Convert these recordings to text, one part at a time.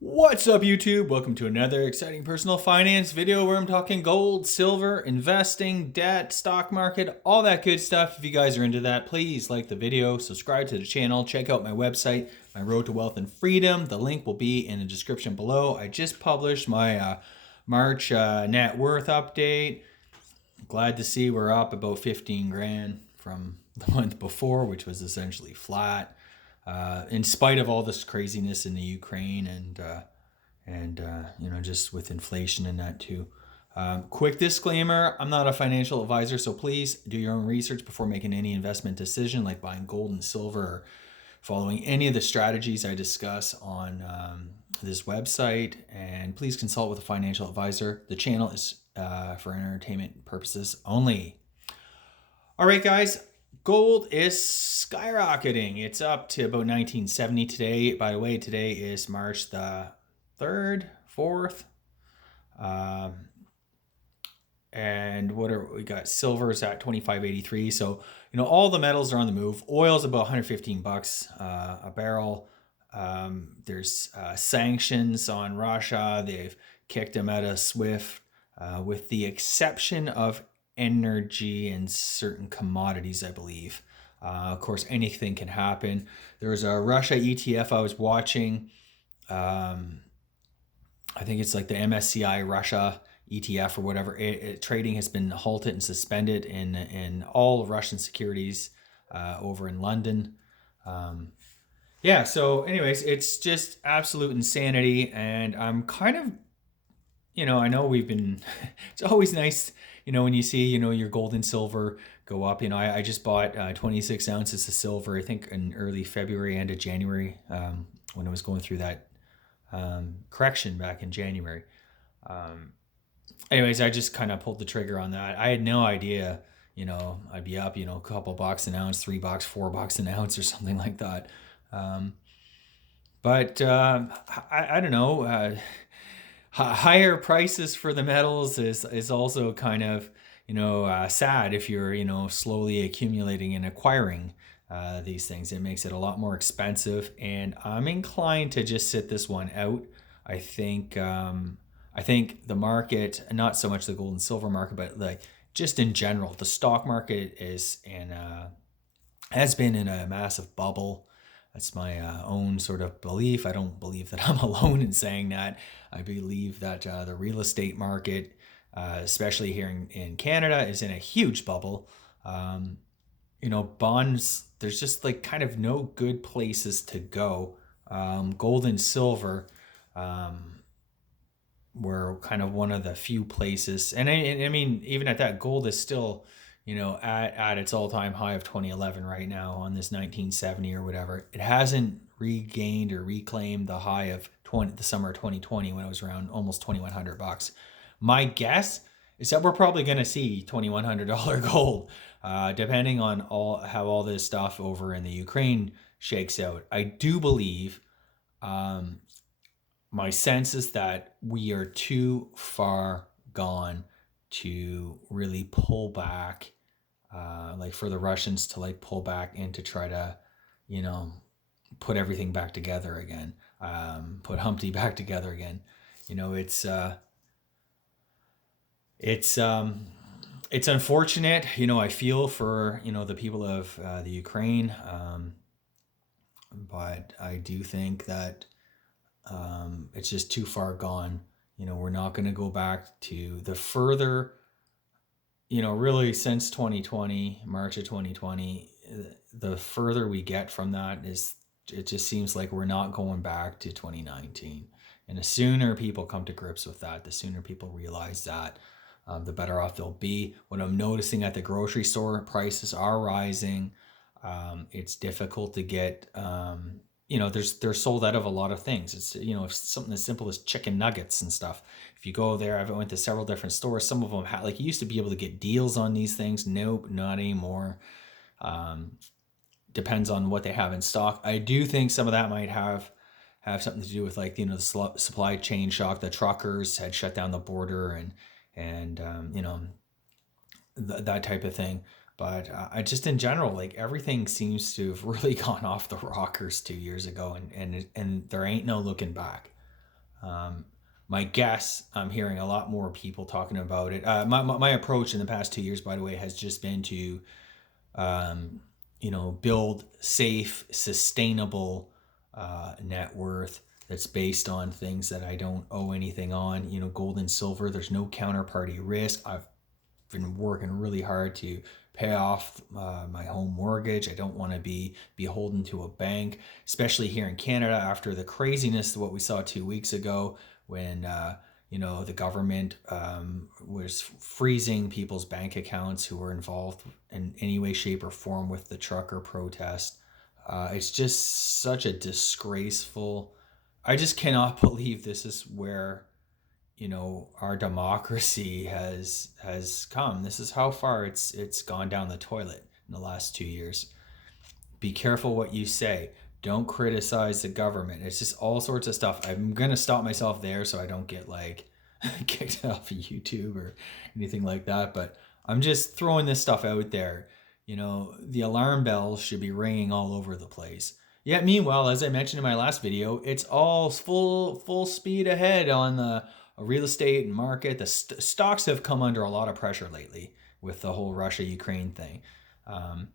What's up, YouTube? Welcome to another exciting personal finance video where I'm talking gold, silver, investing, debt, stock market, all that good stuff. If you guys are into that, please like the video, subscribe to the channel, check out my website, My Road to Wealth and Freedom. The link will be in the description below. I just published my March net worth update. Glad to see we're up about 15 grand from the month before, which was essentially flat. In spite of all this craziness in the Ukraine and just with inflation and that too. Quick disclaimer, I'm not a financial advisor, so please do your own research before making any investment decision like buying gold and silver or following any of the strategies I discuss on this website. And please consult with a financial advisor. The channel is for entertainment purposes only. All right, guys, gold is skyrocketing. It's up to about 1970 today. By the way, today is March the 3rd, 4th. And what are we got? Silver's at 25.83. So, all the metals are on the move. Oil's about 115 bucks a barrel. There's sanctions on Russia. They've kicked them out of SWIFT, with the exception of energy and certain commodities, I believe. Of course, anything can happen. There was a Russia ETF I was watching. I think it's like the MSCI Russia ETF or whatever. Trading has been halted and suspended in all Russian securities over in London. Yeah, so anyways, it's just absolute insanity. And I'm kind of, I know we've been, it's always nice, when you see, your gold and silver go up. I just bought 26 ounces of silver, I think in early February, end of January, when I was going through that correction back in January. Anyways, I just kind of pulled the trigger on that. I had no idea, I'd be up, a couple bucks an ounce, $3, $4 an ounce or something like that. But I don't know. Higher prices for the metals is also kind of, sad if you're, slowly accumulating and acquiring these things. It makes it a lot more expensive, and I'm inclined to just sit this one out. I think the market, not so much the gold and silver market, but like just in general, the stock market has been in a massive bubble. That's my own sort of belief. I don't believe that I'm alone in saying that. I believe that the real estate market, especially here in Canada, is in a huge bubble. Bonds, there's just like kind of no good places to go. Gold and silver were kind of one of the few places. And I mean, even at that, gold is still, at its all-time high of 2011 right now on this 1970 or whatever. It hasn't regained or reclaimed the high of the summer of 2020 when it was around almost 2,100 bucks. My guess is that we're probably going to see $2,100 gold, depending on how all this stuff over in the Ukraine shakes out. I do believe, my sense is that we are too far gone to really pull back, like for the Russians to like pull back and to try to, put everything back together again, put Humpty back together again. It's unfortunate. I feel for the people of the Ukraine, but I do think that it's just too far gone. We're not going to go back to the further, really since 2020, March of 2020, the further we get from that it just seems like we're not going back to 2019. And the sooner people come to grips with that, the sooner people realize that, the better off they'll be. What I'm noticing at the grocery store, prices are rising. It's difficult to get, they're sold out of a lot of things. It's, if something as simple as chicken nuggets and stuff. If you go there, I've went to several different stores. Some of them you used to be able to get deals on these things. Nope, not anymore. Depends on what they have in stock. I do think some of that might have something to do with the supply chain shock. The truckers had shut down the border and that type of thing. But I just in general, like everything seems to have really gone off the rockers 2 years ago, and there ain't no looking back. My guess, I'm hearing a lot more people talking about it. My approach in the past 2 years, by the way, has just been to build safe, sustainable net worth that's based on things that I don't owe anything on. Gold and silver, there's no counterparty risk. I've been working really hard to pay off my home mortgage. I don't want to be beholden to a bank, especially here in Canada after the craziness of what we saw 2 weeks ago when the government was freezing people's bank accounts who were involved in any way, shape, or form with the trucker protest. It's just such a disgraceful. I just cannot believe this is where our democracy has come. This is how far it's gone down the toilet in the last 2 years. Be careful what you say. Don't criticize the government. It's just all sorts of stuff. I'm gonna stop myself there so I don't get kicked off of YouTube or anything like that. But I'm just throwing this stuff out there. The alarm bells should be ringing all over the place. Yet meanwhile, as I mentioned in my last video, it's all full speed ahead on the real estate market. The stocks have come under a lot of pressure lately with the whole Russia-Ukraine thing. And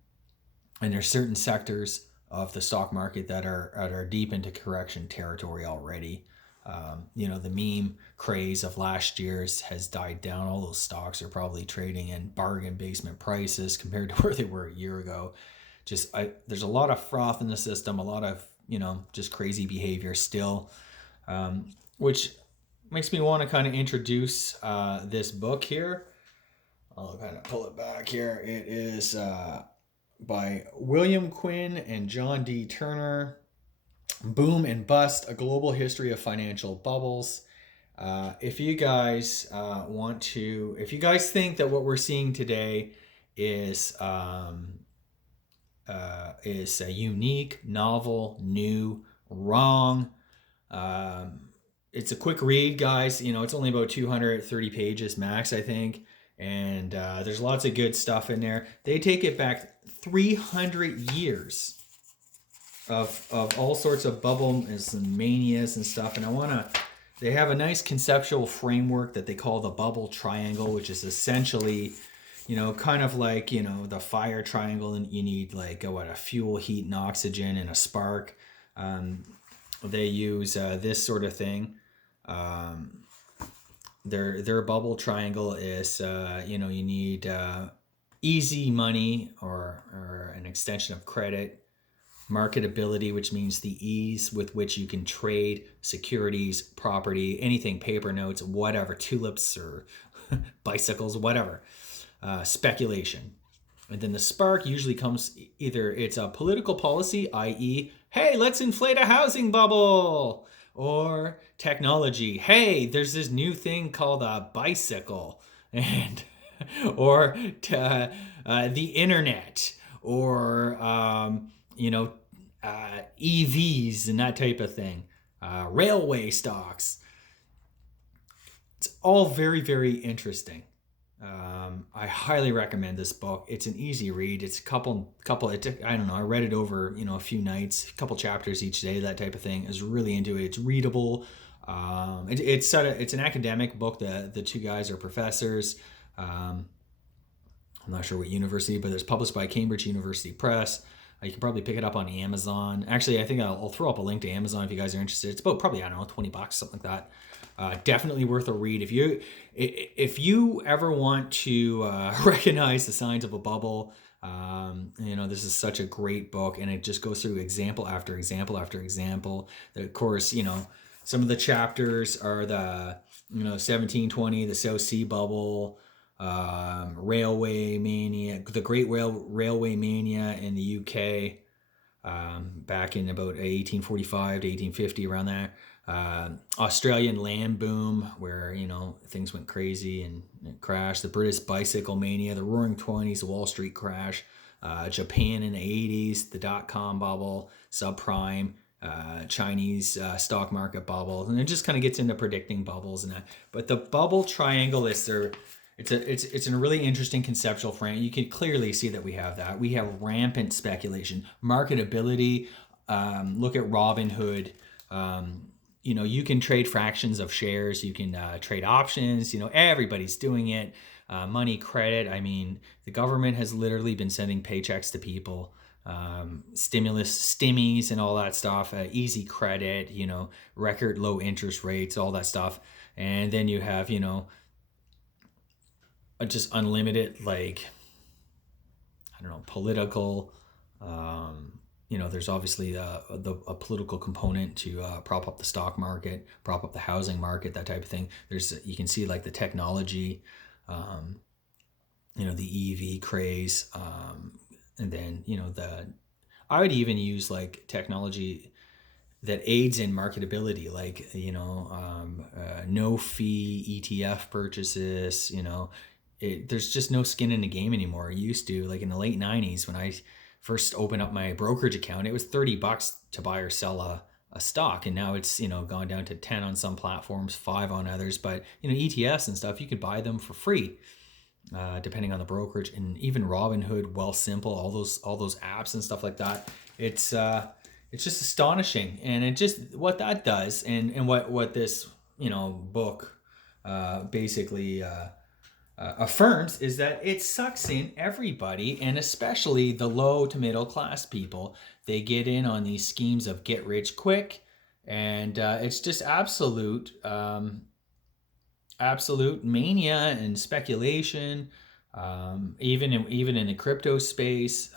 there's certain sectors of the stock market that are deep into correction territory already. The meme craze of last year's has died down. All those stocks are probably trading in bargain basement prices compared to where they were a year ago. There's a lot of froth in the system, a lot of just crazy behavior still, which makes me want to kind of introduce this book here. I'll kind of pull it back here. It is by William Quinn and John D. Turner. Boom and Bust: A Global History of Financial Bubbles. If you guys if you guys think that what we're seeing today is unique, novel, new, wrong, it's a quick read, guys. It's only about 230 pages max, I think. And there's lots of good stuff in there. They take it back 300 years of all sorts of bubble and manias and stuff. And they have a nice conceptual framework that they call the bubble triangle, which is essentially, kind of like, the fire triangle, and you need a fuel, heat, and oxygen and a spark. They use this sort of thing. Their bubble triangle is, you need easy money or an extension of credit, marketability, which means the ease with which you can trade securities, property, anything, paper notes, whatever, tulips or bicycles, whatever, speculation. And then the spark usually comes either it's a political policy, i.e., hey, let's inflate a housing bubble, or technology. Hey, there's this new thing called a bicycle, and or the internet, or EVs and that type of thing, railway stocks. It's all very, very interesting. I highly recommend this book. It's an easy read. It's a couple. I don't know. I read it over a few nights, a couple chapters each day, that type of thing. I was really into it. It's readable. It's an academic book. The two guys are professors. I'm not sure what university, but it's published by Cambridge University Press. You can probably pick it up on Amazon. Actually, I think I'll throw up a link to Amazon if you guys are interested. It's about probably, I don't know, $20, something like that. Definitely worth a read. If you ever want to recognize the signs of a bubble, this is such a great book, and it just goes through example after example after example. Of course, some of the chapters are the 1720, the South Sea bubble, railway mania, the Great Railway Mania in the UK, back in about 1845 to 1850, around there. Australian land boom, where things went crazy and it crashed. The British bicycle mania, the Roaring '20s, the Wall Street crash. Japan in the '80s, the dot-com bubble, subprime. Chinese stock market bubble, and it just kind of gets into predicting bubbles and that. But the bubble triangle is there. It's a really interesting conceptual frame. You can clearly see that we have that. We have rampant speculation, marketability. Look at Robinhood. you can trade fractions of shares, you can trade options, everybody's doing it. Money, credit. I mean, the government has literally been sending paychecks to people, stimmies and all that stuff, easy credit, record low interest rates, all that stuff. And then you have, just unlimited, like, I don't know, political, there's obviously a political component to prop up the stock market, prop up the housing market, that type of thing. You can see like the technology, the EV craze, and then I would even use like technology that aids in marketability, like no fee ETF purchases. There's just no skin in the game anymore. It used to, like in the late 90s when I first opened up my brokerage account, it was $30 to buy or sell a stock, and now it's gone down to 10 on some platforms, 5 on others. But ETFs and stuff, you could buy them for free, depending on the brokerage. And even Robinhood, Wealthsimple, all those apps and stuff like that. It's just astonishing. And it just, what that does, and what this book basically affirms, is that it sucks in everybody, and especially the low to middle class people. They get in on these schemes of get rich quick, and it's just absolute mania and speculation. Even in the crypto space.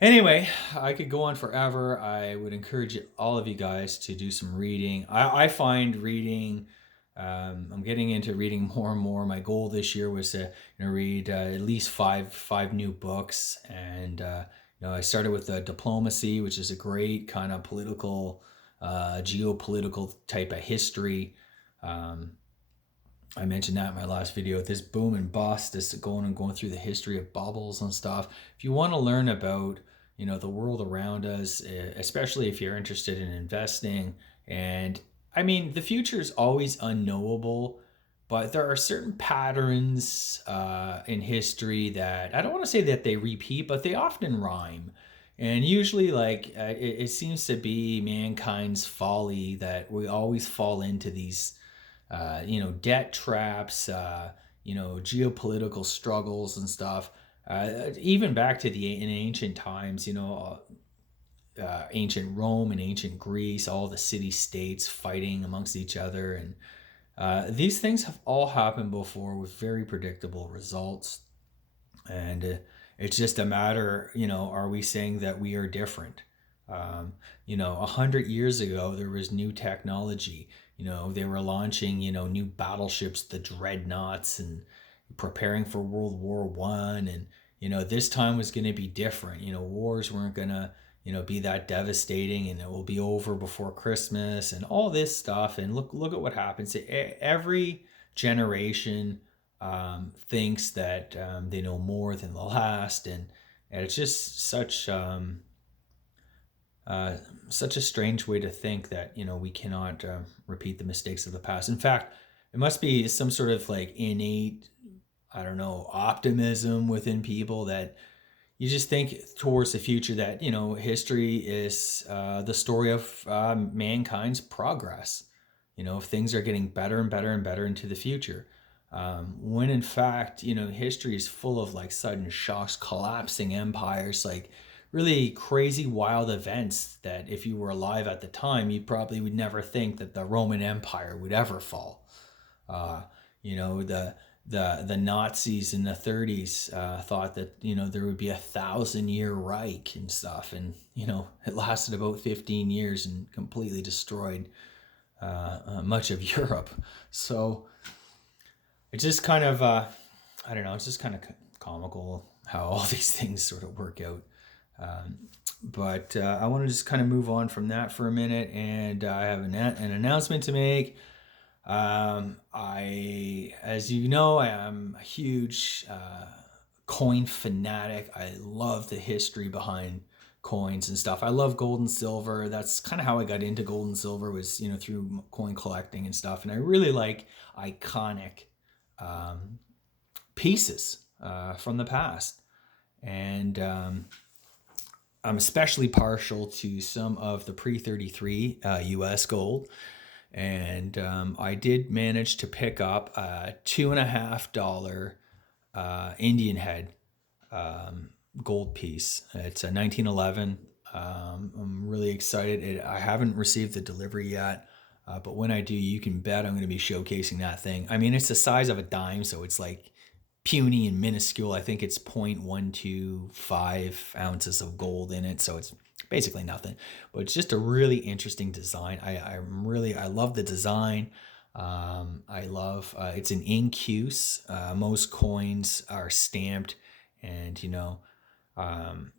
Anyway, I could go on forever. I would encourage all of you guys to do some reading. I find reading. I'm getting into reading more and more. My goal this year was to read at least five new books, and I started with Diplomacy, which is a great kind of political, geopolitical type of history. I mentioned that in my last video. This boom and bust, this going through the history of bubbles and stuff. If you want to learn about the world around us, especially if you're interested in investing, and I mean, the future is always unknowable, but there are certain patterns in history that I don't want to say that they repeat, but they often rhyme. And usually, like, it seems to be mankind's folly that we always fall into these, debt traps, geopolitical struggles and stuff. Even back to in ancient times, ancient Rome and ancient Greece, all the city-states fighting amongst each other. And these things have all happened before with very predictable results. And it's just a matter, are we saying that we are different? 100 years ago, there was new technology. They were launching, new battleships, the dreadnoughts, and preparing for World War One. And, this time was going to be different. Wars weren't going to, be that devastating, and it will be over before Christmas and all this stuff. And look at what happens. Every generation thinks that they know more than the last, and it's just such a strange way to think that we cannot repeat the mistakes of the past. In fact, it must be some sort of like innate, I don't know, optimism within people that you just think towards the future, that history is the story of mankind's progress. Things are getting better and better and better into the future. When in fact, history is full of like sudden shocks, collapsing empires, like really crazy, wild events that if you were alive at the time, you probably would never think that the Roman Empire would ever fall. The Nazis in the 30s thought that there would be 1,000-year Reich and stuff, and it lasted about 15 years and completely destroyed much of Europe. So it's just kind of I don't know, it's just kind of comical how all these things sort of work out. But I want to just kind of move on from that for a minute, and I have an announcement to make. As you know, I am a huge coin fanatic. I love the history behind coins and stuff. I love gold and silver. That's kind of how I got into gold and silver, was through coin collecting and stuff. And I really like iconic pieces from the past. And I'm especially partial to some of the pre 33 US gold. And I did manage to pick up a $2.50 Indian head gold piece. It's a 1911. I'm really excited. I haven't received the delivery yet, but when I do, you can bet I'm going to be showcasing that thing. I mean, it's the size of a dime, so it's like puny and minuscule. I think it's 0.125 ounces of gold in it, so it's basically nothing. But it's just a really interesting design. I love the design. I love it's an ink use. Most coins are stamped, and um,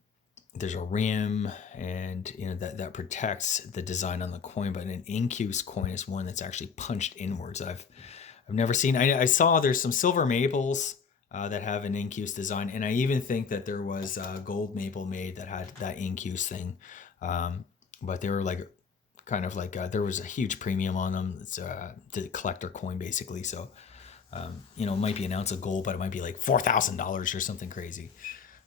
there's a rim, and that protects the design on the coin. But an ink use coin is one that's actually punched inwards. I've never seen. I saw there's some silver maples that have an incuse design, and I even think that there was a gold maple made that had that incuse thing, but they were like kind of like there was a huge premium on them. It's the collector coin basically, so it might be an ounce of gold, but it might be like $4,000 or something crazy.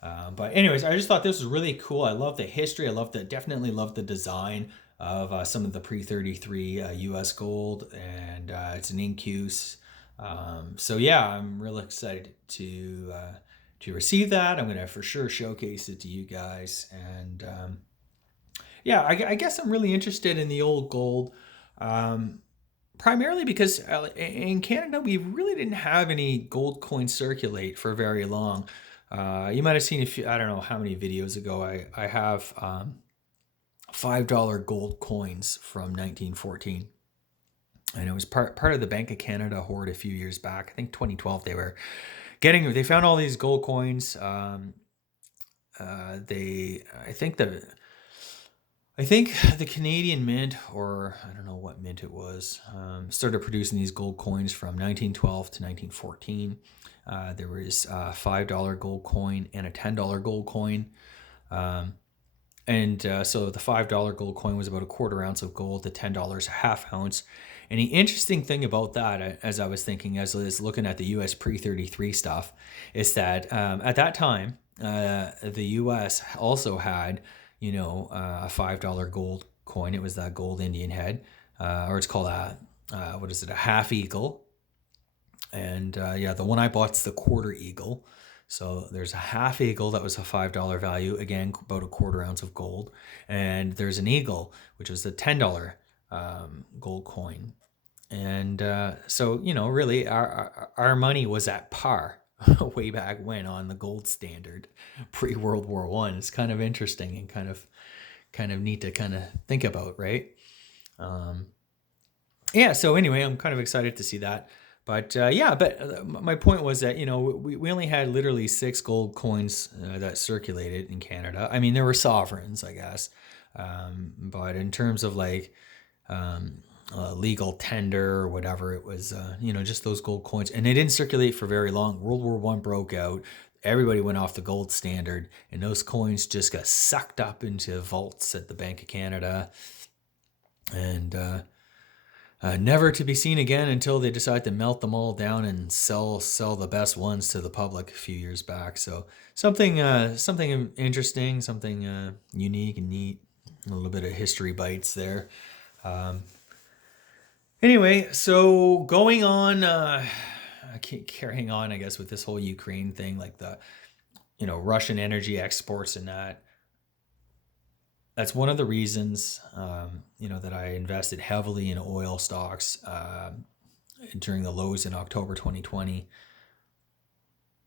But anyways, I just thought this was really cool. I love the history. Definitely love the design of some of the pre 33 US gold, and it's an incuse. So yeah, I'm really excited to receive that. I'm gonna for sure showcase it to you guys, and yeah, I guess I'm really interested in the old gold, primarily because in Canada we really didn't have any gold coins circulate for very long. You might have seen a few. I don't know how many videos ago I have $5 gold coins from 1914. And it was part of the Bank of Canada hoard a few years back. I think 2012 they found all these gold coins. I think the Canadian Mint, or I don't know what mint it was, started producing these gold coins from 1912 to 1914. There was a $5 gold coin and a $10 gold coin. So the $5 gold coin was about a quarter ounce of gold, the $10 a half ounce. And the interesting thing about that, as I was thinking, as I was looking at the US pre-33 stuff, is that at that time, the US also had, a $5 gold coin. It was that gold Indian head, or it's called a half eagle. And the one I bought is the quarter eagle. So there's a half eagle that was a $5 value, again, about a quarter ounce of gold. And there's an eagle, which was a $10 gold coin. And so, really our money was at par way back when on the gold standard pre-World War One. It's kind of interesting and kind of neat to kind of think about, right? So anyway, I'm kind of excited to see that. But my point was that, we only had literally 6 gold coins that circulated in Canada. I mean, there were sovereigns, I guess. But in terms of like legal tender or whatever, it was, just those gold coins. And they didn't circulate for very long. World War One broke out. Everybody went off the gold standard. And those coins just got sucked up into vaults at the Bank of Canada. And never to be seen again until they decide to melt them all down and sell the best ones to the public a few years back. So something interesting, something unique and neat. A little bit of history bites there. Anyway, so going on, carrying on, I guess, with this whole Ukraine thing, like the Russian energy exports and that. That's one of the reasons, that I invested heavily in oil stocks during the lows in October 2020.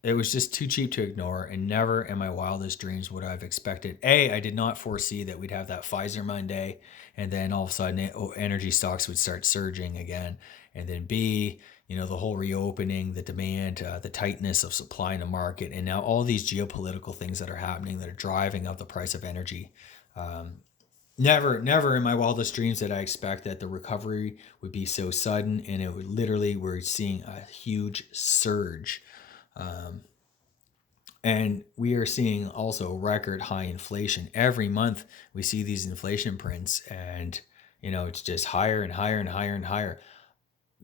It was just too cheap to ignore, and never in my wildest dreams would I have expected. A, I did not foresee that we'd have that Pfizer Monday, and then all of a sudden energy stocks would start surging again. And then B, the whole reopening, the demand, the tightness of supply in the market, and now all these geopolitical things that are happening that are driving up the price of energy. Never in my wildest dreams did I expect that the recovery would be so sudden, and it would literally, we're seeing a huge surge. And we are seeing also record high inflation. Every month we see these inflation prints, and it's just higher and higher and higher and higher.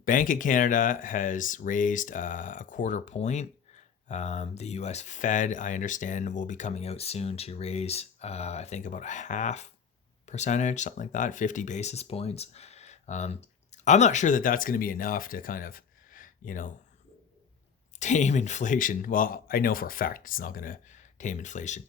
Bank of Canada has raised a quarter point The U.S. Fed, I understand, will be coming out soon to raise, I think, about a half percentage, something like that, 50 basis points. Um, I'm not sure that that's going to be enough to kind of, you know, tame inflation. Well, I know for a fact it's not going to tame inflation.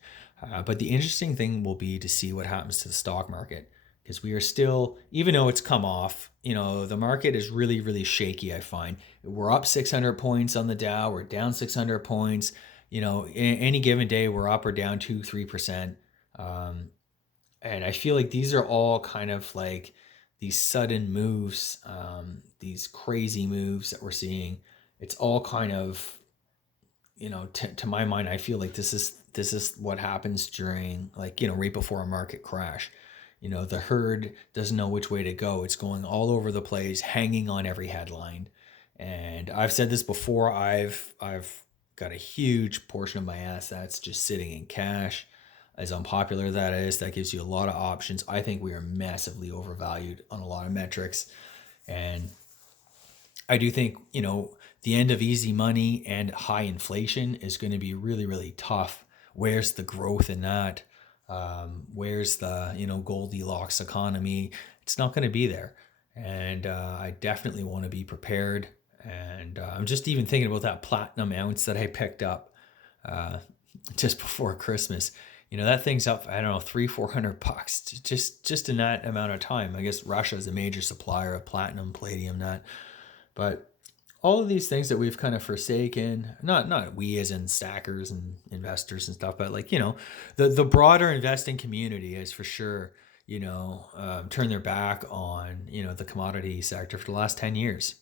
But the interesting thing will be to see what happens to the stock market, because we are still, even though it's come off, the market is really, really shaky. I find we're up 600 points on the Dow, we're down 600 points. Any given day we're up or down 2-3%. Um, and I feel like these are all kind of like these sudden moves, these crazy moves that we're seeing. It's all kind of, to my mind, I feel like this is what happens during, like, right before a market crash. The herd doesn't know which way to go. It's going all over the place, hanging on every headline. And I've said this before. I've got a huge portion of my assets just sitting in cash. As unpopular that is, that gives you a lot of options. I think we are massively overvalued on a lot of metrics. And I do think, the end of easy money and high inflation is going to be really, really tough. Where's the growth in that? Where's the, Goldilocks economy? It's not going to be there. And I definitely want to be prepared. And I'm just even thinking about that platinum ounce that I picked up uh, just before Christmas. That thing's up, I don't know, 300-400 bucks just in that amount of time. I guess Russia is a major supplier of platinum, palladium, that. But all of these things that we've kind of forsaken, not we as in stackers and investors and stuff, but like, the broader investing community is for sure, turned their back on, the commodity sector for the last 10 years.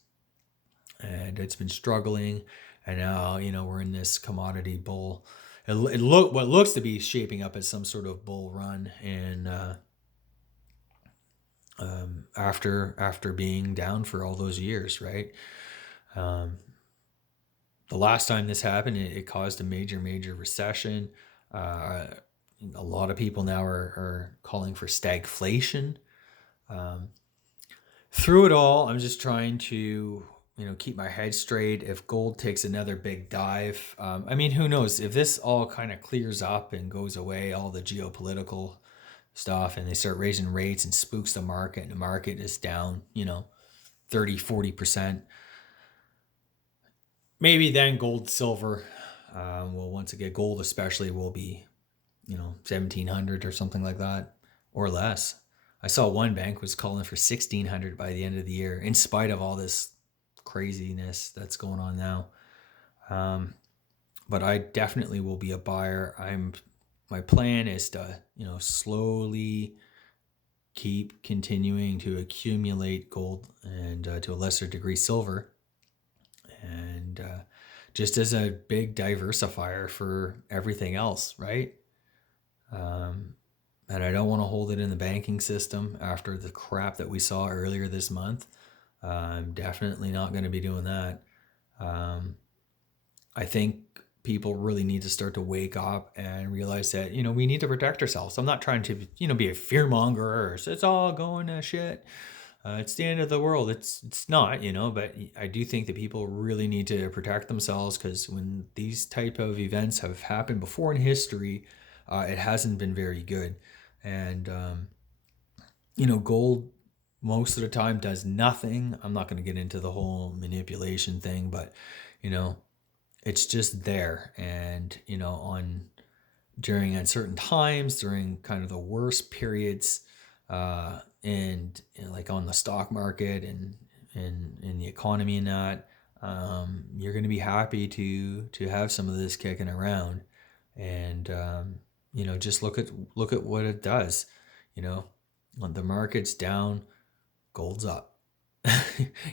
And it's been struggling. And now, we're in this commodity bull. What looks to be shaping up as some sort of bull run, and after being down for all those years, right? Um, the last time this happened, it caused a major, major recession. A lot of people now are calling for stagflation. Um, Through it all, I'm just trying to, keep my head straight. If gold takes another big dive, I mean, who knows if this all kind of clears up and goes away, all the geopolitical stuff, and they start raising rates and spooks the market, and the market is down, 30-40%. Maybe then gold, silver, will once again, gold especially will be, 1700 or something like that, or less. I saw one bank was calling for 1600 by the end of the year, in spite of all this craziness that's going on now. But I definitely will be a buyer. My plan is to, slowly keep continuing to accumulate gold and to a lesser degree silver, and just as a big diversifier for everything else, right? And I don't want to hold it in the banking system after the crap that we saw earlier this month. I'm definitely not going to be doing that. Um, I think people really need to start to wake up and realize that, we need to protect ourselves. I'm not trying to, be a fear monger or it's all going to shit. It's the end of the world. It's not, but I do think that people really need to protect themselves, because when these type of events have happened before in history, it hasn't been very good. And gold most of the time does nothing. I'm not going to get into the whole manipulation thing, but it's just there. And on during uncertain times, during kind of the worst periods, and like on the stock market and in the economy and that, you're going to be happy to have some of this kicking around. And just look at what it does. When the market's down, gold's up.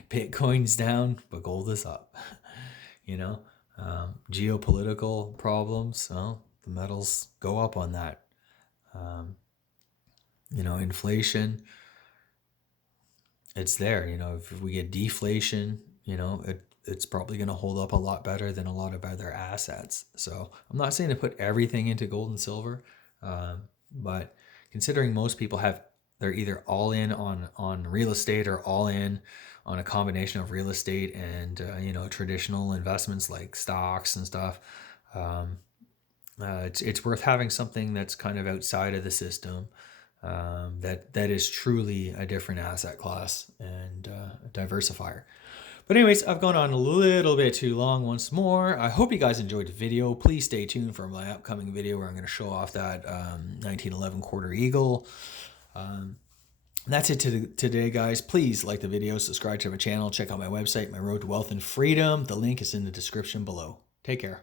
Bitcoin's down, but gold is up. Geopolitical problems, well, the metals go up on that. Inflation, it's there. If we get deflation, it's probably going to hold up a lot better than a lot of other assets. So I'm not saying to put everything into gold and silver, but considering most people they're either all in on real estate or all in on a combination of real estate and traditional investments like stocks and stuff. Um, it's worth having something that's kind of outside of the system, that is truly a different asset class and a diversifier. But anyways, I've gone on a little bit too long once more. I hope you guys enjoyed the video. Please stay tuned for my upcoming video where I'm going to show off that 1911 Quarter Eagle. That's it today, guys. Please like the video, subscribe to my channel, check out my website, My Road to Wealth and Freedom. The link is in the description below. Take care.